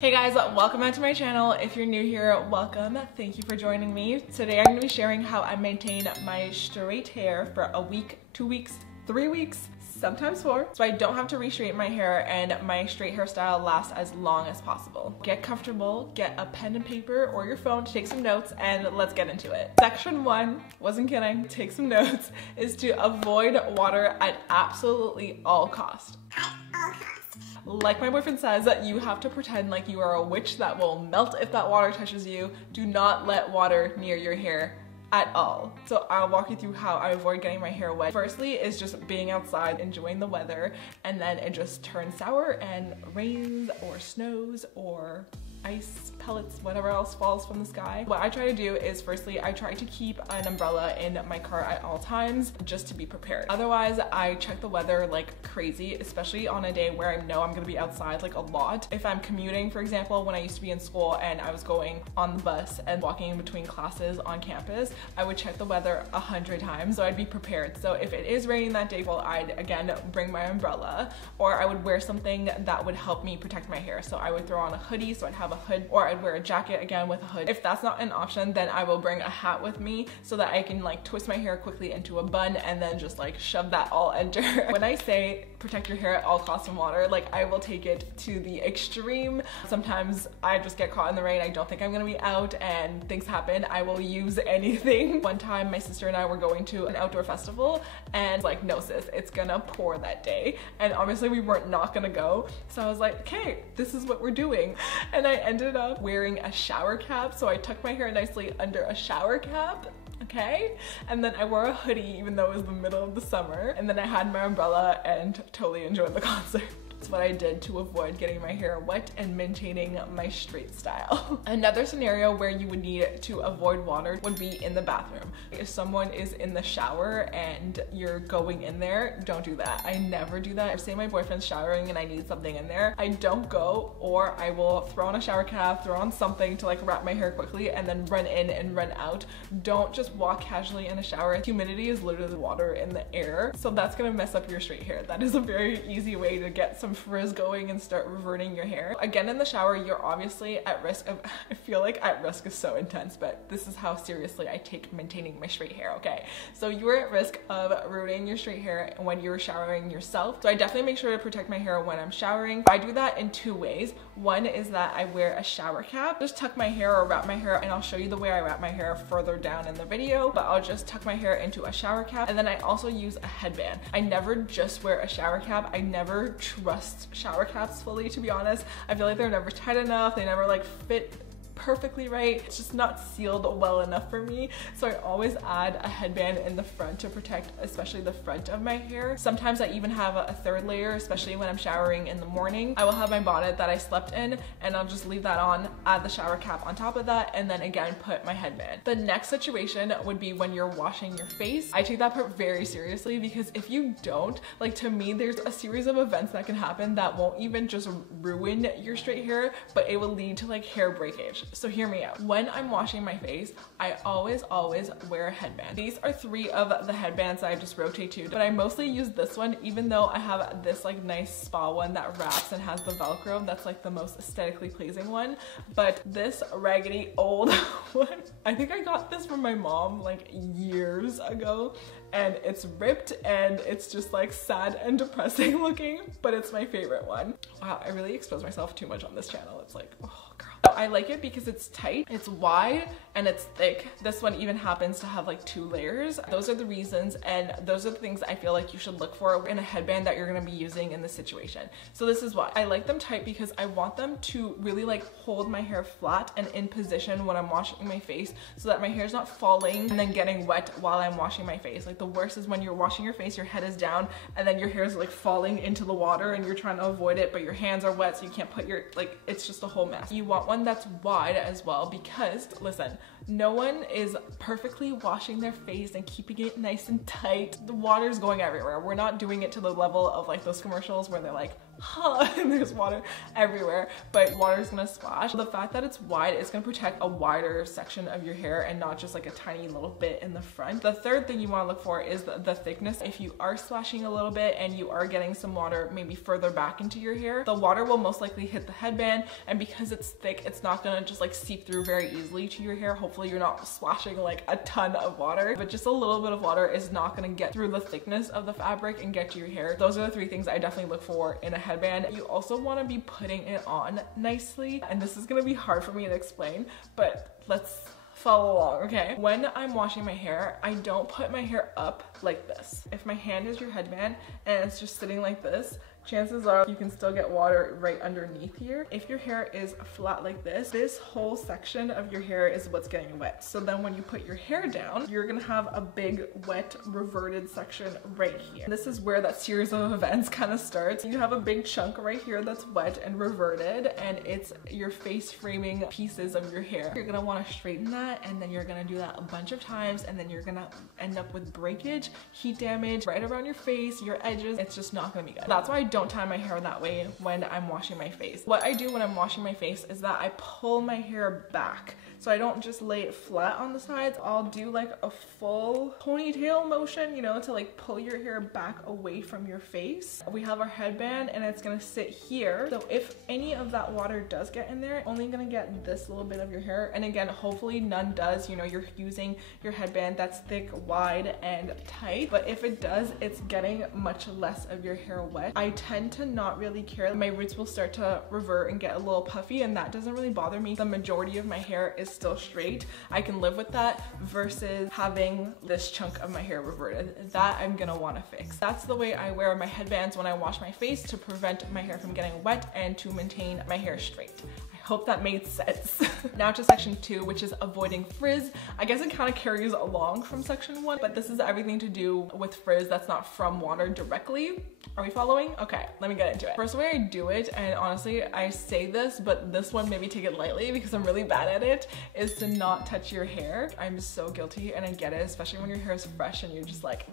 Hey guys, welcome back to my channel. If you're new here, welcome. Thank you for joining me. Today I'm going to be sharing how I maintain my straight hair for a week, 2 weeks, 3 weeks, sometimes 4, so I don't have to re-straighten my hair and my straight hairstyle lasts as long as possible. Get comfortable, get a pen and paper or your phone to take some notes, and let's get into it. Section 1, wasn't kidding, take some notes, is to avoid water at absolutely all costs. Like my boyfriend says, that you have to pretend like you are a witch that will melt if that water touches you. Do not let water near your hair at all. So I'll walk you through how I avoid getting my hair wet. Firstly is just being outside, enjoying the weather, and then it just turns sour and rains or snows or ice pellets, whatever else falls from the sky. What I try to do is firstly, I try to keep an umbrella in my car at all times just to be prepared. Otherwise, I check the weather like crazy, especially on a day where I know I'm gonna be outside like a lot. If I'm commuting, for example, when I used to be in school and I was going on the bus and walking in between classes on campus, I would check the weather 100 times, so I'd be prepared. So if it is raining that day, well, I'd again bring my umbrella, or I would wear something that would help me protect my hair. So I would throw on a hoodie, so I'd have a hood, or I'd wear a jacket again with a hood. If that's not an option, then I will bring a hat with me so that I can like twist my hair quickly into a bun and then just like shove that all under. When I say protect your hair at all costs from water, like I will take it to the extreme. Sometimes I just get caught in the rain, I don't think I'm gonna be out and things happen. I will use anything. One time my sister and I were going to an outdoor festival and like, no sis, it's gonna pour that day. And obviously we weren't not gonna go. So I was like, okay, this is what we're doing. And I ended up wearing a shower cap. So I tucked my hair nicely under a shower cap. Okay, and then I wore a hoodie even though it was the middle of the summer, and then I had my umbrella and totally enjoyed the concert. That's what I did to avoid getting my hair wet and maintaining my straight style. Another scenario where you would need to avoid water would be in the bathroom. If someone is in the shower and you're going in there, don't do that. I never do that. If say my boyfriend's showering and I need something in there, I don't go, or I will throw on a shower cap, throw on something to like wrap my hair quickly and then run in and run out. Don't just walk casually in a shower. Humidity is literally the water in the air, so that's gonna mess up your straight hair. That is a very easy way to get some frizz going and start reverting your hair. Again, in the shower, you're obviously at risk of, I feel like at risk is so intense, but this is how seriously I take maintaining my straight hair, okay? So you're at risk of ruining your straight hair when you're showering yourself. So I definitely make sure to protect my hair when I'm showering. I do that in 2 ways. One is that I wear a shower cap, just tuck my hair or wrap my hair, and I'll show you the way I wrap my hair further down in the video, but I'll just tuck my hair into a shower cap, and then I also use a headband. I never just wear a shower cap. I never trust shower caps fully, to be honest. I feel like they're never tight enough, they never like fit perfectly right. It's just not sealed well enough for me. So I always add a headband in the front to protect especially the front of my hair. Sometimes I even have a third layer, especially when I'm showering in the morning. I will have my bonnet that I slept in and I'll just leave that on, add the shower cap on top of that, and then again put my headband. The next situation would be when you're washing your face. I take that part very seriously because if you don't, like to me, there's a series of events that can happen that won't even just ruin your straight hair, but it will lead to like hair breakage. So hear me out. When I'm washing my face, I always wear a headband. These are 3 of the headbands that I just rotate to, but I mostly use this one, even though I have this like nice spa one that wraps and has the Velcro. That's like the most aesthetically pleasing one. But this raggedy old one, I think I got this from my mom like years ago, and it's ripped and it's just like sad and depressing looking, but it's my favorite one. Wow, I really expose myself too much on this channel. It's like, oh girl. I like it because it's tight, it's wide, and it's thick. This one even happens to have like 2 layers. Those are the reasons, and those are the things I feel like you should look for in a headband that you're gonna be using in this situation. So this is why I like them tight, because I want them to really like hold my hair flat and in position when I'm washing my face, so that my hair's not falling and then getting wet while I'm washing my face. Like the worst is when you're washing your face, your head is down and then your hair is like falling into the water and you're trying to avoid it, but your hands are wet so you can't put your, like, it's just a whole mess. You want one that's wide as well, because listen, no one is perfectly washing their face and keeping it nice and tight. The water's going everywhere. We're not doing it to the level of like those commercials where they're like and there's water everywhere, but water is gonna splash. The fact that it's wide is gonna protect a wider section of your hair and not just like a tiny little bit in the front. The third thing you want to look for is the thickness. If you are splashing a little bit and you are getting some water maybe further back into your hair, the water will most likely hit the headband, and because it's thick, it's not gonna just like seep through very easily to your hair. Hopefully you're not splashing like a ton of water, but just a little bit of water is not gonna get through the thickness of the fabric and get to your hair. Those are the three things I definitely look for in a headband. You also want to be putting it on nicely, and this is gonna be hard for me to explain, but let's follow along, okay? When I'm washing my hair, I don't put my hair up like this. If my hand is your headband and it's just sitting like this, chances are you can still get water right underneath here. If your hair is flat like this whole section of your hair is what's getting wet. So then when you put your hair down, you're gonna have a big wet reverted section right here. This is where that series of events kind of starts. You have a big chunk right here that's wet and reverted, and it's your face framing pieces of your hair. You're gonna wanna straighten that, and then you're gonna do that a bunch of times, and then you're gonna end up with breakage, heat damage right around your face, your edges. It's just not gonna be good. That's why I don't tie my hair that way when I'm washing my face. What I do when I'm washing my face is that I pull my hair back. So I don't just lay it flat on the sides. I'll do like a full ponytail motion, you know, to like pull your hair back away from your face. We have our headband and it's gonna sit here. So if any of that water does get in there, only gonna get this little bit of your hair. And again, hopefully none does. You know, you're using your headband that's thick, wide, and tight. But if it does, it's getting much less of your hair wet. I tend to not really care. My roots will start to revert and get a little puffy, and that doesn't really bother me. The majority of my hair is still straight. I can live with that versus having this chunk of my hair reverted. That I'm gonna wanna fix. That's the way I wear my headbands when I wash my face, to prevent my hair from getting wet and to maintain my hair straight. Hope that made sense. Now to section 2, which is avoiding frizz. I guess it kind of carries along from section 1, but this is everything to do with frizz that's not from water directly. Are we following? Okay, let me get into it. First way I do it, and honestly I say this, but this one maybe take it lightly because I'm really bad at it, is to not touch your hair. I'm so guilty, and I get it, especially when your hair is fresh and you're just like,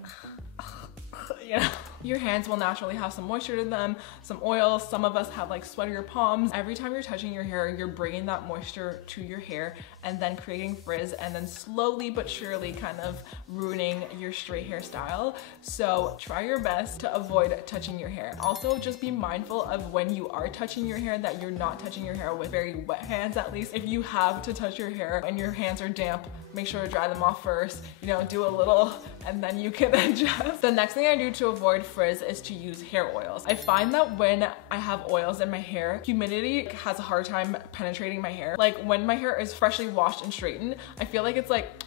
you know, your hands will naturally have some moisture to them, some oil. Some of us have like sweatier palms. Every time you're touching your hair, you're bringing that moisture to your hair and then creating frizz, and then slowly but surely kind of ruining your straight hairstyle. So try your best to avoid touching your hair. Also, just be mindful of when you are touching your hair that you're not touching your hair with very wet hands. At least if you have to touch your hair and your hands are damp, make sure to dry them off first, you know, do a little, and then you can adjust. The next thing I do to avoid frizz is to use hair oils. I find that when I have oils in my hair, humidity has a hard time penetrating my hair. Like when my hair is freshly washed and straightened, I feel like it's like,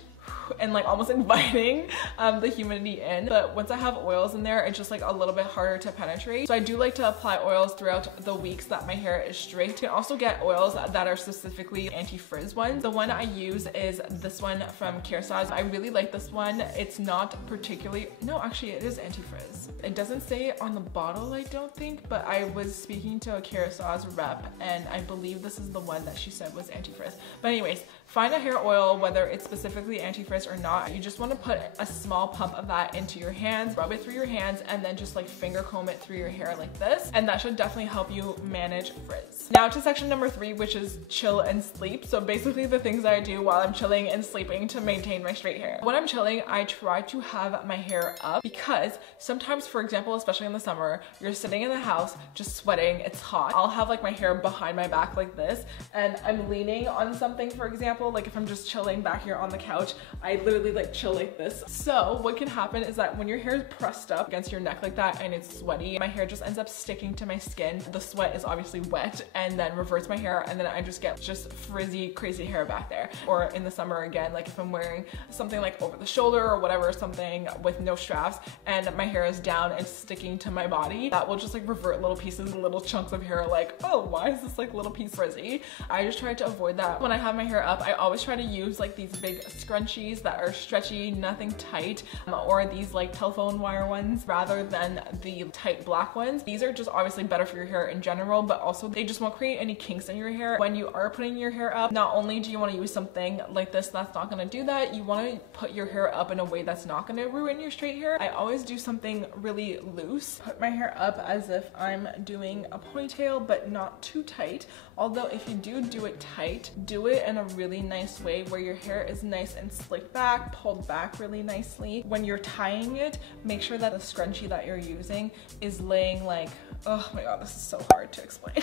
and like almost inviting the humidity in. But once I have oils in there, it's just like a little bit harder to penetrate. So I do like to apply oils throughout the weeks that my hair is straight. You can also get oils that are specifically anti-frizz ones. The one I use is this one from Frizz. I really like this one. It's not particularly, no, actually it is anti-frizz. It doesn't say it on the bottle, I don't think, but I was speaking to a Frizz rep and I believe this is the one that she said was anti-frizz. But anyways, find a hair oil, whether it's specifically anti-frizz or not. You just want to put a small pump of that into your hands, rub it through your hands, and then just like finger comb it through your hair like this, and that should definitely help you manage frizz. Now to section number 3, which is chill and sleep. So basically the things that I do while I'm chilling and sleeping to maintain my straight hair. When I'm chilling, I try to have my hair up because sometimes, for example, especially in the summer, you're sitting in the house just sweating, it's hot. I'll have like my hair behind my back like this, and I'm leaning on something, for example, like if I'm just chilling back here on the couch, I literally like chill like this. So what can happen is that when your hair is pressed up against your neck like that and it's sweaty, my hair just ends up sticking to my skin. The sweat is obviously wet and then reverts my hair, and then I just get just frizzy, crazy hair back there. Or in the summer again, like if I'm wearing something like over the shoulder or whatever, something with no straps, and my hair is down and sticking to my body, that will just like revert little pieces, little chunks of hair, like, oh, why is this like little piece frizzy? I just try to avoid that. When I have my hair up, I always try to use like these big scrunchies these that are stretchy, nothing tight, or these like telephone wire ones rather than the tight black ones. These are just obviously better for your hair in general, but also they just won't create any kinks in your hair. When you are putting your hair up, not only do you want to use something like this that's not going to do that, you want to put your hair up in a way that's not going to ruin your straight hair. I always do something really loose. Put my hair up as if I'm doing a ponytail, but not too tight. Although if you do it tight, do it in a really nice way where your hair is nice and slicked back, pulled back really nicely. When you're tying it, make sure that the scrunchie that you're using is laying like, oh my god, this is so hard to explain.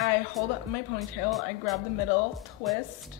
I hold up my ponytail, I grab the middle, twist,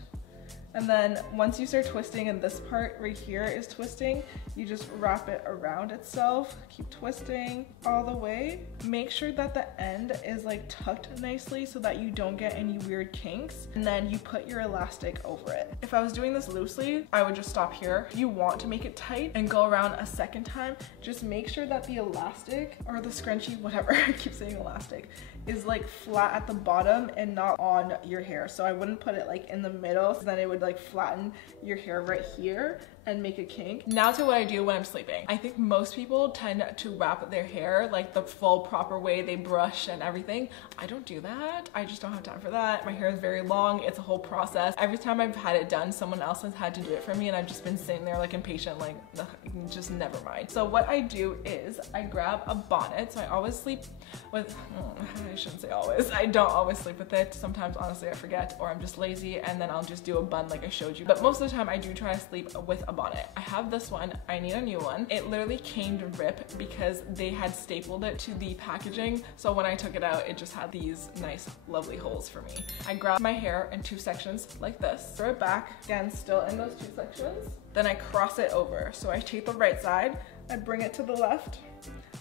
and then once you start twisting and this part right here is twisting, you just wrap it around itself, keep twisting all the way. Make sure that the end is like tucked nicely so that you don't get any weird kinks, and then you put your elastic over it. If I was doing this loosely, I would just stop here. If you want to make it tight and go around a second time, just make sure that the elastic or the scrunchie, whatever, I keep saying elastic, is like flat at the bottom and not on your hair. So I wouldn't put it like in the middle, so then it would like flatten your hair right here and make a kink. Now to what I do when I'm sleeping. I think most people tend to wrap their hair like the full proper way, they brush and everything. I don't do that. I just don't have time for that. My hair is very long. It's a whole process. Every time I've had it done, someone else has had to do it for me, and I've just been sitting there like impatient, like just never mind. So what I do is I grab a bonnet. So I always sleep with, I shouldn't say always. I don't always sleep with it. Sometimes honestly I forget, or I'm just lazy, and then I'll just do a bun like I showed you. But most of the time I do try to sleep with a bonnet. I have this one. I need a new one. It literally came to rip because they had stapled it to the packaging. So when I took it out, it just had these nice, lovely holes for me. I grab my hair in two sections like this, throw it back, again, still in those two sections. Then I cross it over. So I take the right side, I bring it to the left.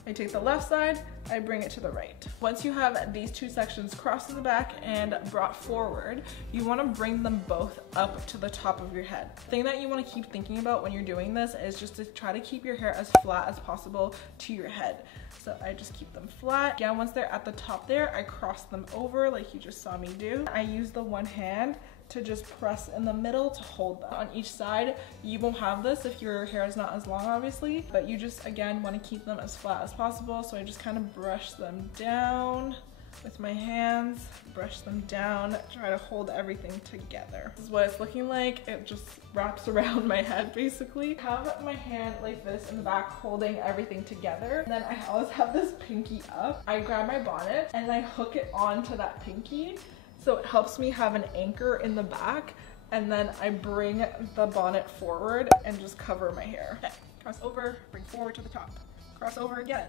I take the left side, I bring it to the right. Once you have these two sections crossed in the back and brought forward, you want to bring them both up to the top of your head. The thing that you want to keep thinking about when you're doing this is just to try to keep your hair as flat as possible to your head. So I just keep them flat. Again, once they're at the top there, I cross them over like you just saw me do. I use the one hand to just press in the middle to hold them. On each side, you won't have this if your hair is not as long, obviously, but you just, again, want to keep them as flat as possible. So I just kind of brush them down with my hands, brush them down, try to hold everything together. This is what it's looking like. It just wraps around my head, basically. I have my hand like this in the back holding everything together. And then I always have this pinky up. I grab my bonnet and I hook it onto that pinky. So it helps me have an anchor in the back, and then I bring the bonnet forward and just cover my hair. Okay, cross over, bring forward to the top. Cross over again,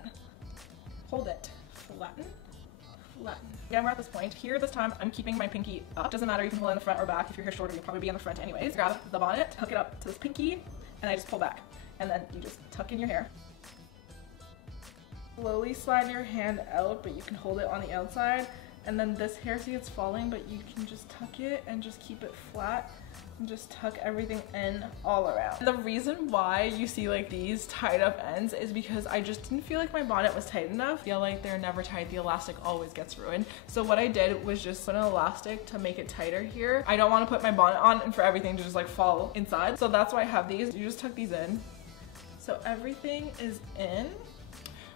hold it, flatten, flatten. Again, we're at this point. Here this time, I'm keeping my pinky up. Doesn't matter, you can pull it in the front or back. If your hair's shorter, you'll probably be in the front anyways. Grab the bonnet, hook it up to this pinky, and I just pull back. And then you just tuck in your hair. Slowly slide your hand out, but you can hold it on the outside. And then this hair, see it's falling, but you can just tuck it and just keep it flat and just tuck everything in all around. And the reason why you see like these tied up ends is because I just didn't feel like my bonnet was tight enough. I feel like they're never tight. The elastic always gets ruined. So what I did was just put an elastic to make it tighter here. I don't want to put my bonnet on and for everything to just like fall inside. So that's why I have these. You just tuck these in. So everything is in.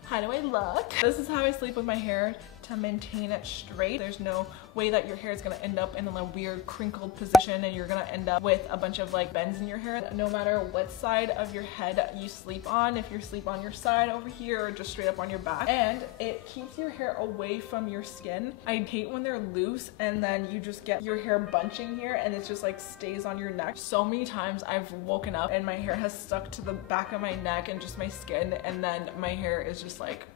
How do I look? This is how I sleep with my hair to maintain it straight. There's no way that your hair is gonna end up in a weird crinkled position and you're gonna end up with a bunch of like bends in your hair. No matter what side of your head you sleep on, if you sleep on your side over here or just straight up on your back, and it keeps your hair away from your skin. I hate when they're loose and then you just get your hair bunching here and it just like stays on your neck. So many times I've woken up and my hair has stuck to the back of my neck and just my skin, and then my hair is just like,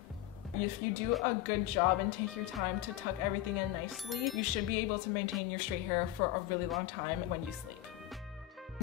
if you do a good job and take your time to tuck everything in nicely, you should be able to maintain your straight hair for a really long time when you sleep.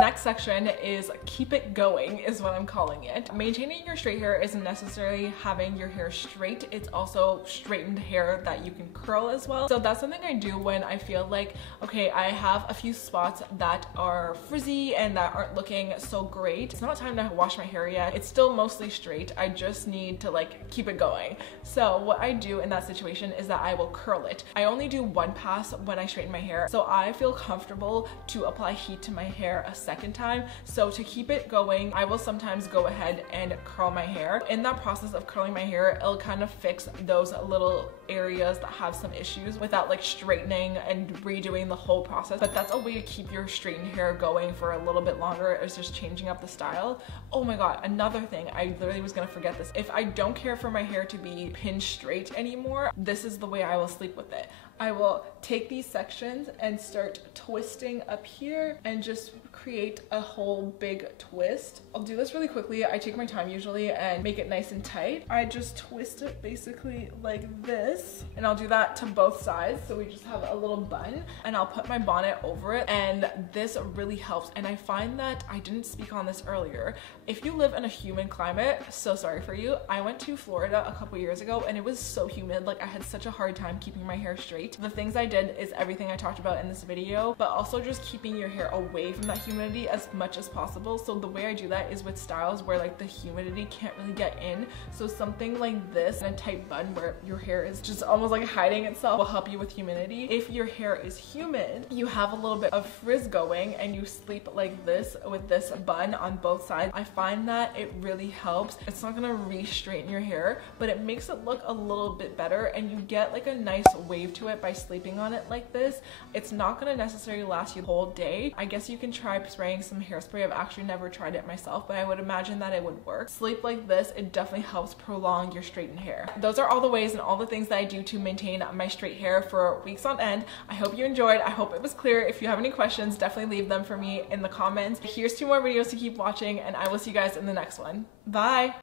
Next section is keep it going, is what I'm calling it. Maintaining your straight hair isn't necessarily having your hair straight, it's also straightened hair that you can curl as well. So that's something I do when I feel like, okay, I have a few spots that are frizzy and that aren't looking so great. It's not time to wash my hair yet. It's still mostly straight. I just need to like keep it going. So what I do in that situation is that I will curl it. I only do one pass when I straighten my hair. So I feel comfortable to apply heat to my hair a second second time. So to keep it going, I will sometimes go ahead and curl my hair. In that process of curling my hair, it'll kind of fix those little areas that have some issues without like straightening and redoing the whole process. But that's a way to keep your straightened hair going for a little bit longer, is just changing up the style. Oh my god, another thing, I literally was gonna forget this. If I don't care for my hair to be pinned straight anymore, this is the way I will sleep with it. I will take these sections and start twisting up here and just create a whole big twist. I'll do this really quickly. I take my time usually and make it nice and tight. I just twist it basically like this, and I'll do that to both sides, so we just have a little bun, and I'll put my bonnet over it, and this really helps. And I find that I didn't speak on this earlier. If you live in a humid climate, so sorry for you. I went to Florida a couple years ago and it was so humid. Like, I had such a hard time keeping my hair straight. The things I did is everything I talked about in this video, but also just keeping your hair away from that humidity as much as possible. So the way I do that is with styles where like the humidity can't really get in. So something like this and a tight bun where your hair is just almost like hiding itself will help you with humidity. If your hair is humid, you have a little bit of frizz going and you sleep like this with this bun on both sides. I find that it really helps. It's not gonna re-straighten your hair, but it makes it look a little bit better, and you get like a nice wave to it by sleeping on it like this. It's not gonna necessarily last you the whole day. I guess you can try spraying some hairspray. I've actually never tried it myself, but I would imagine that it would work. Sleep like this, it definitely helps prolong your straightened hair. Those are all the ways and all the things that I do to maintain my straight hair for weeks on end. I hope you enjoyed. I hope it was clear. If you have any questions, definitely leave them for me in the comments. Here's 2 more videos to keep watching, and I will see you guys in the next one. Bye!